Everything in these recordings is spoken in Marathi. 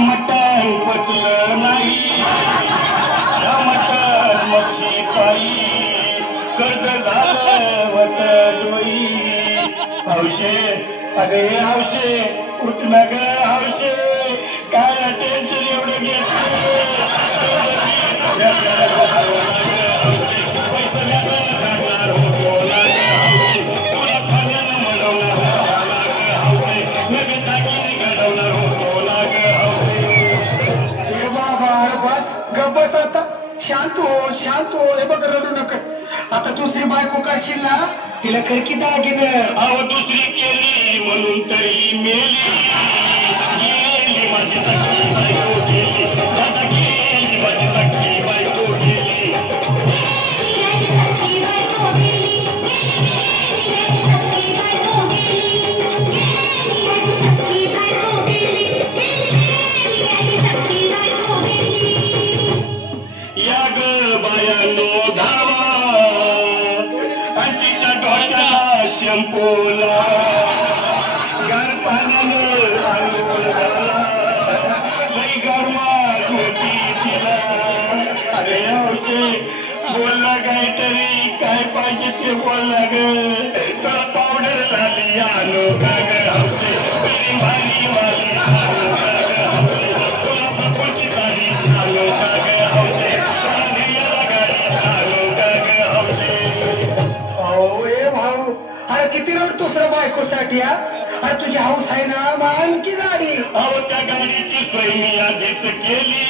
मटण पचलं नाही या मटण मच्छी पायी कर्ज झालं वत डोई हौशे अगे हौशे उठणं ग हौशे काय टेन्शन एवढं घेतलं बस आता शांत हो हे बघ रडू नकस आता दुसरी बायको करशील ना तिला खरकी दागिन अहो दुसरी केली म्हणून तरी मेली गेली माझी सखी बायको गेली आता गेली माझी सखी बायको गेली या ग बायानो धावा आणि तिच्या डोक्याला शंपोला गार पाण्यानं आंघोळला लई गरमात होती तिला अरे हौशे बोलला काहीतरी काय पाहिजे ते बोलला ग तुला पावडर झाली आणू का ग हौशे भारी वाली आणू का ग हौशे तुला पप्पूची साडी आणू का ग हौशे अरे किती रडतोस रे बायकोसाठी अरे तुझी हौस आहे ना मान की गाडी अहो त्या गाडीची सोय मी आधीच केली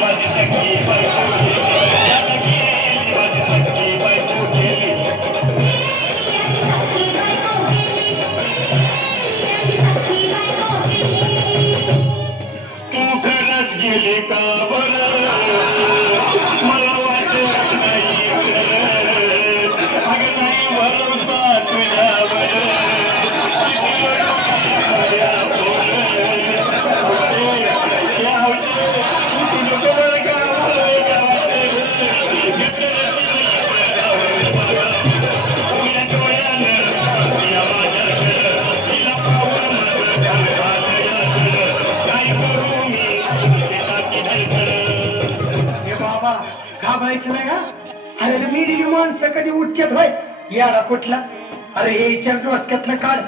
माझी सखी बायको गेली माझी सखी बायको गेली तू खरंच गेली का बरं मला वाटत नाही घाबरायचं नाही का अरे मेलेली माणसं कधी उठतात होय याला कुठला अरे हे विचार डोसक्यातलं काढ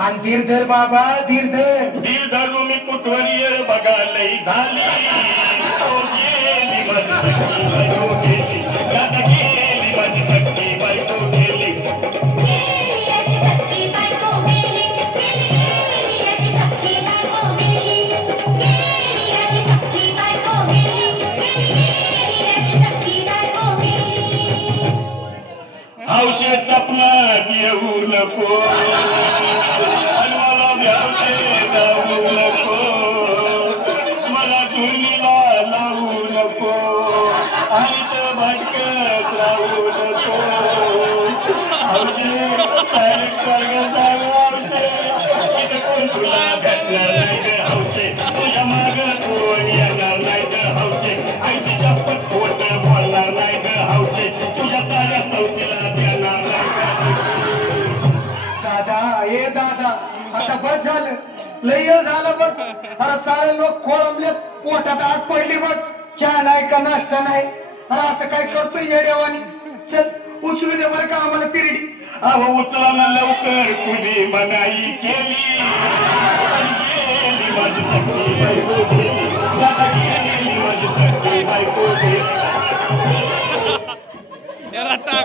आणि धीर धर बाबा धीर धरू मी कुठवर ये बघा लई झाली गेली माझी सखी बायको गेली आता गेली माझी सखी बायको गेली हौशे सपनात येऊ नको आणि मला व्यावशे जाऊ नको मला चुरणीला लावू नको आणि तर भटकत राहू नको हौशे डायरेक्ट स्वर्गात जाऊ हौशे इथे कोण तुला भेटणार नाही ग हौशे तुझ्या माग कोण येणार नाही ग हौशे आईची शपथ खोट बोलणार नाही ग हौशे तुझ्या साऱ्या सौतीला दादा आता बस झालं लय झालं बघ अरे सारे लोक खोळंबले पोटात आत पडली बघ चहा नाही का नाश्ता नाही अरे असं काय करतोय येड्यावानी चल उचलू दे बरं का आम्हाला पिरडी अहो उचला ना लवकर कुणी मनाई केली माझी सखी बायको गेली माझी सखी बायको गेली